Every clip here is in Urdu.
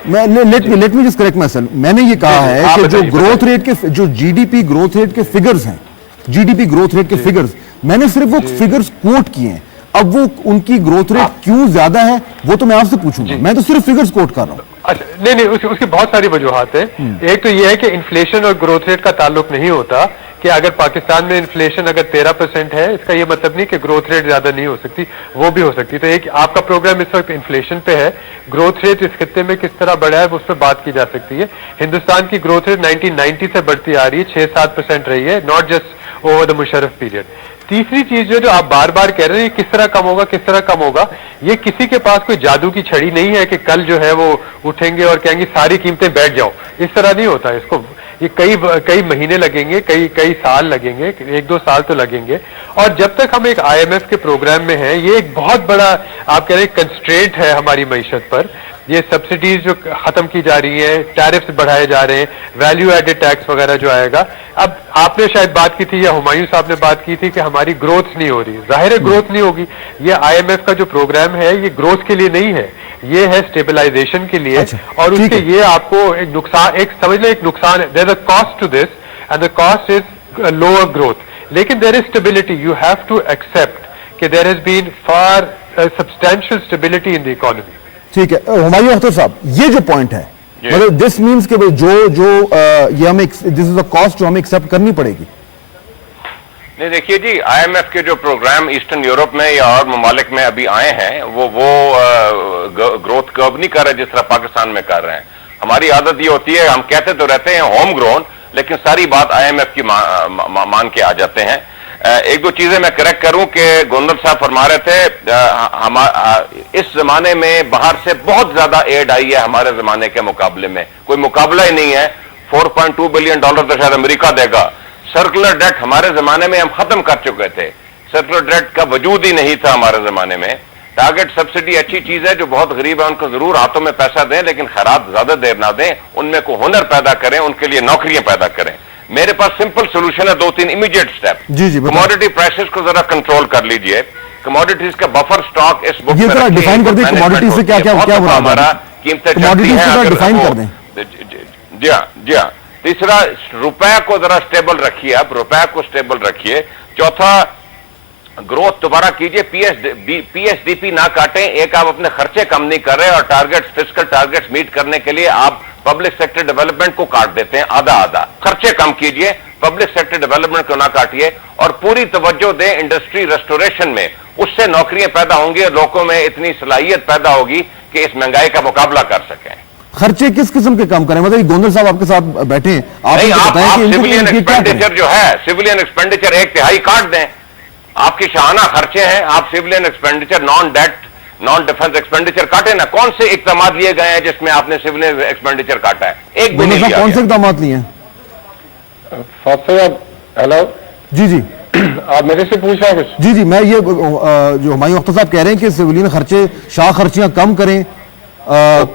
Let me just correct my self. میں نے یہ کہا ہے کہ جو گروتھ ریٹ کے جو G D P growth rate کے فگرز ہیں, G D P growth rate کے فگرز, میں نے صرف وہ فگرز کوٹ کیے ہیں. اب وہ ان کی گروتھ ریٹ کیوں زیادہ ہے وہ تو میں آپ سے پوچھوں گا, میں تو صرف فگرز کوٹ کر رہا ہوں. اچھا نہیں اس کی بہت ساری وجوہات ہیں. ایک تو یہ ہے کہ انفلیشن اور گروتھ ریٹ کا تعلق نہیں ہوتا کہ اگر پاکستان میں انفلیشن اگر 13% ہے اس کا یہ مطلب نہیں کہ گروتھ ریٹ زیادہ نہیں ہو سکتی, وہ بھی ہو سکتی. تو ایک آپ کا پروگرام اس وقت انفلیشن پہ ہے, گروتھ ریٹ اس خطے میں کس طرح بڑھا ہے اس پہ بات کی جا سکتی ہے. ہندوستان کی گروتھ ریٹ 1990 سے بڑھتی آ رہی ہے, 6-7% رہی ہے, not just over the Musharraf period. تیسری چیز جو آپ بار بار کہہ رہے ہیں کس طرح کم ہوگا کس طرح کم ہوگا, یہ کسی کے پاس کوئی جادو کی چھڑی نہیں ہے کہ کل جو ہے وہ اٹھیں گے اور کہیں گے ساری قیمتیں بیٹھ جاؤ. اس طرح نہیں ہوتا. اس کو یہ کئی مہینے لگیں گے, کئی سال لگیں گے, 1-2 سال تو لگیں گے. اور جب تک ہم ایک آئی ایم ایف کے پروگرام میں ہیں, یہ ایک بہت بڑا آپ کہہ رہے ہیں کنسٹرینٹ ہے ہماری معیشت پر. یہ سبسڈیز جو ختم کی جا رہی ہیں, ٹیرفز بڑھائے جا رہے ہیں, ویلیو ایڈڈ ٹیکس وغیرہ جو آئے گا. اب آپ نے شاید بات کی تھی یا ہمایوں صاحب نے بات کی تھی کہ ہماری گروتھ نہیں ہو رہی. ظاہر ہے گروتھ نہیں ہوگی. یہ آئی ایم ایف کا جو پروگرام ہے یہ گروتھ کے لیے نہیں ہے, یہ ہے اسٹیبلائزیشن کے لیے. اور اس کے یہ آپ کو ایک نقصان, ایک سمجھ لیں ایک نقصان ہے. There is a cost to this and the cost is lower growth. لیکن there is stability. You have to accept کہ there has been far substantial stability in the economy. ٹھیک ہے ہمایوں اختر صاحب, یہ جو پوائنٹ ہے مطلب دس مینس کہ جو یہ ہمیں دس از اے کاسٹ جو ہمیں ایکسپٹ کرنی پڑے گی. نہیں دیکھیے جی, آئی ایم ایف کے جو پروگرام ایسٹرن یورپ میں یا اور ممالک میں ابھی آئے ہیں وہ گروتھ کرو نہیں کر رہے جس طرح پاکستان میں کر رہے ہیں. ہماری عادت یہ ہوتی ہے, ہم کہتے تو رہتے ہیں ہوم گرون, لیکن ساری بات آئی ایم ایف کی مان کے آ جاتے ہیں. ایک دو چیزیں میں کریکٹ کروں کہ گوندل صاحب فرما رہے تھے اس زمانے میں باہر سے بہت زیادہ ایڈ آئی ہے ہمارے زمانے کے مقابلے میں, کوئی مقابلہ ہی نہیں ہے. $4.2 بلین تو شاید امریکہ دے گا. سرکولر ڈیٹ ہمارے زمانے میں ہم ختم کر چکے تھے, سرکولر ڈیٹ کا وجود ہی نہیں تھا ہمارے زمانے میں. ٹارگٹ سبسڈی اچھی چیز ہے, جو بہت غریب ہے ان کو ضرور ہاتھوں میں پیسہ دیں, لیکن خیرات زیادہ دیر نہ دیں, ان میں کو ہنر پیدا کریں, ان کے لیے نوکریاں پیدا کریں. میرے پاس سمپل سولوشن ہے, 2-3 امیڈیٹ سٹیپ. کموڈٹی پرائسز کو ذرا کنٹرول کر لیجئے. کموڈٹیز کا بفر سٹاک اس بک میں رکھیں. ڈیفائن کر دیں کموڈٹی سے کیا ہمارا قیمتیں چلتی ہیں. ڈیفائن کر دیں. جی ہاں. تیسرا, روپے کو ذرا سٹیبل رکھیے, اب روپے کو سٹیبل رکھیے. چوتھا, گروتھ دوبارہ کیجئے, پی ایس ڈی پی نہ کاٹیں. ایک آپ اپنے خرچے کم نہیں کر رہے اور ٹارگٹ فسکل ٹارگٹس میٹ کرنے کے لیے آپ پبلک سیکٹر ڈیولپمنٹ کو کاٹ دیتے ہیں آدھا. خرچے کم کیجئے, پبلک سیکٹر ڈیولپمنٹ کو نہ کاٹیے, اور پوری توجہ دیں انڈسٹری ریسٹوریشن میں. اس سے نوکریاں پیدا ہوں گی اور لوگوں میں اتنی صلاحیت پیدا ہوگی کہ اس مہنگائی کا مقابلہ کر سکیں. خرچے کس قسم کے کم کریں؟ مطلب گوندل صاحب آپ کے ساتھ بیٹھے ہیں, آپ سیولین ایکسپینڈیچر جو ہے, سیولین ایکسپینڈیچر 1/3 کاٹ دیں. آپ کے شاہانہ خرچے ہیں, آپ civilian expenditure, non debt, non defence expenditure کاٹے نا. کون سے اقدامات لیے گئے ہیں جس میں آپ نے سیولین ایکسپینڈیچر کاٹا ہے؟ ایک بھی نہیں لیا. کون سے اقدامات لیے ہیں؟ ہیلو جی آپ میرے سے پوچھ رہے ہیں کچھ؟ جی میں یہ جو ہمایوں اختر صاحب کہہ رہے ہیں کہ سیولین خرچے, شاہ خرچیاں کم کریں,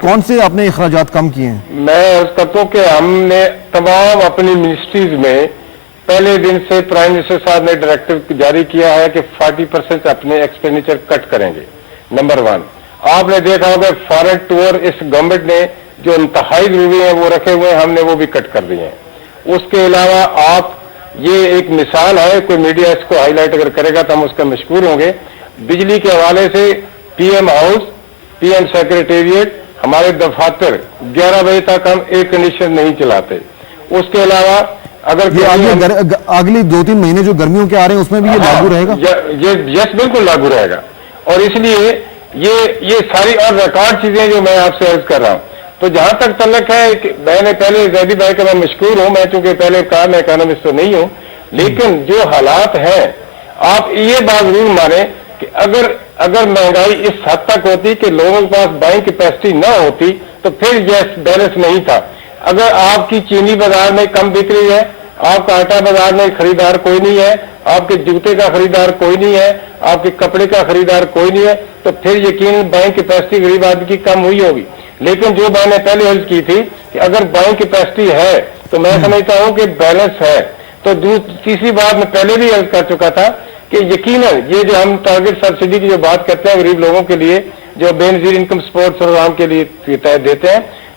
کون سے آپ نے اخراجات کم کیے ہیں؟ میں عرض کرتا ہوں کہ ہم نے تمام اپنی منسٹریز میں پہلے دن سے پرائم منسٹر صاحب نے ڈائریکٹو جاری کیا ہے کہ 40% اپنے ایکسپینڈیچر کٹ کریں گے. نمبر 1, آپ نے دیکھا ہوگا فارن ٹور اس گورنمنٹ نے جو انتہائی ضروری ہیں وہ رکھے ہوئے ہیں, ہم نے وہ بھی کٹ کر دیے ہیں. اس کے علاوہ آپ, یہ ایک مثال ہے, کوئی میڈیا اس کو ہائی لائٹ اگر کرے گا تو ہم اس کا مشکور ہوں گے. بجلی کے حوالے سے P M house, P M secretariat, ہمارے دفاتر 11 بجے تک ہم ایئر کنڈیشن نہیں چلاتے. اس کے علاوہ اگر اگلی 2-3 مہینے جو گرمیوں کے آ رہے ہیں اس میں بھی یہ لاگو رہے گا. یس بالکل لاگو رہے گا. اور اس لیے یہ ساری اور ریکارڈ چیزیں جو میں آپ سے عرض کر رہا ہوں. تو جہاں تک تعلق ہے کہ میں نے پہلے زیدی بھائی کا میں مشکور ہوں, میں چونکہ پہلے کہا میں اکانومسٹ تو نہیں ہوں, لیکن جو حالات ہیں آپ یہ بات ضرور مانیں کہ اگر مہنگائی اس حد تک ہوتی کہ لوگوں کے پاس بائنگ کیپیسٹی نہ ہوتی تو پھر یہ بیلنس نہیں تھا. اگر آپ کی چینی بازار میں کم بک رہی ہے, آپ کا آٹا بازار میں خریدار کوئی نہیں ہے, آپ کے جوتے کا خریدار کوئی نہیں ہے, آپ کے کپڑے کا خریدار کوئی نہیں ہے, تو پھر یقیناً بائنگ کیپیسٹی غریب آدمی کی کم ہوئی ہوگی. لیکن جو میں نے پہلے عرض کی تھی کہ اگر بائنگ کیپیسٹی ہے تو میں سمجھتا ہوں کہ بیلنس ہے. تو تیسری بات میں پہلے بھی عرض کر چکا تھا کہ یقیناً یہ جو ہم ٹارگٹ سبسڈی کی جو بات کرتے ہیں غریب لوگوں کے لیے جو بے نظیر انکم سپورٹ پروگرام کے لیے تحت دیتے ہیں,